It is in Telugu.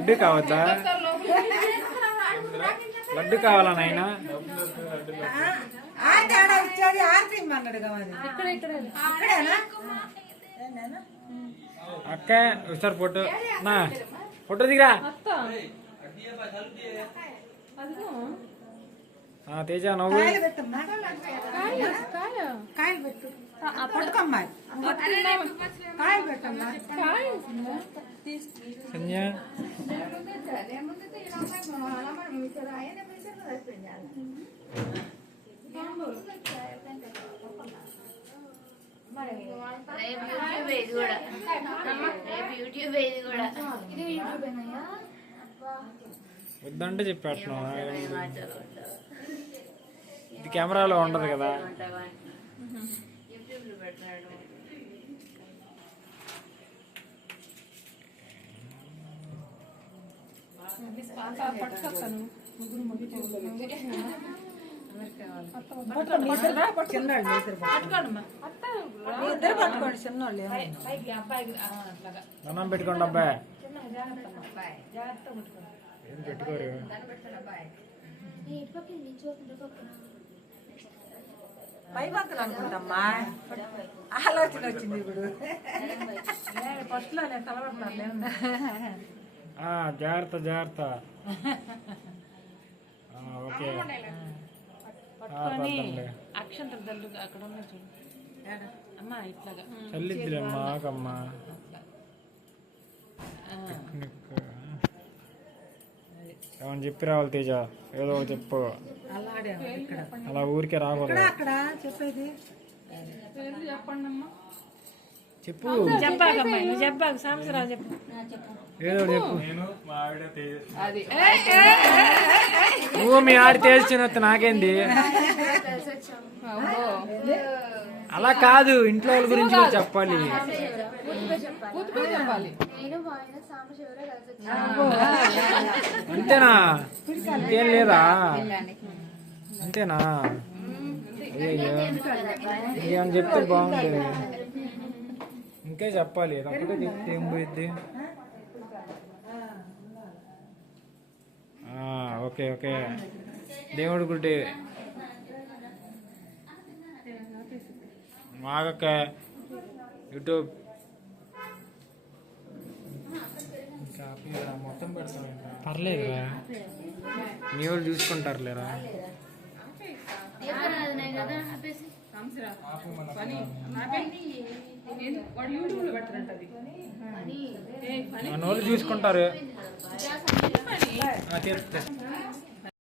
లడ్డు కావచ్చా? లడ్డు కావాలా నాయన? అక్క ఒకసారి ఫోటో నా ఫోటో దిగరా తేజ నువ్వు సంజ వద్దంటే చెప్పేస్తున్నావు. ఇది కెమెరాలో ఉండదు కదా. దండం పెట్టుకోండి అబ్బాయి. ఏం పెట్టుకోరు. పైభక్తులు అనుకుంటమ్మా, ఆలోచన వచ్చింది ఇప్పుడు. ఫస్ట్ లో నేను తలబడుతున్నాను. జాగ్రత్త జాగ్రత్త. ఓకే అక్షంతలు అక్కడ ఉన్న చూడు అమ్మా, ఇట్లాగా చల్లిద్దిలేమ్మా ఆకమ్మా. ఏమని చెప్పి రావాలి తేజ, ఏదో చెప్పు. అలా ఊరికే రాకూడదు. చెప్పేది చెప్పు. చెప్పాకమ్మా, నువ్వు చెప్పాక సంవత్సరాలు చెప్పు. ఏదో చెప్పు. నువ్వు మీ ఆడి తెలిసిన నాకేంది? అలా కాదు, ఇంట్లో వాళ్ళ గురించి కూడా చెప్పాలి. అంతేనా? ఇంకేం లేదా? అంతేనా? ఇంకేమని చెప్తే బాగుంటుంది. ఇంకే చెప్పాలి, ఒకటే చెప్తే ఏం పోయిద్ది. Okay okay. దేవుడి గుడి మాగక్క యూట్యూబ్ మొత్తం పెడతాను. పర్లేదురా, మీ వాళ్ళు చూసుకుంటారులేరా. మన వాళ్ళు చూసుకుంటారు.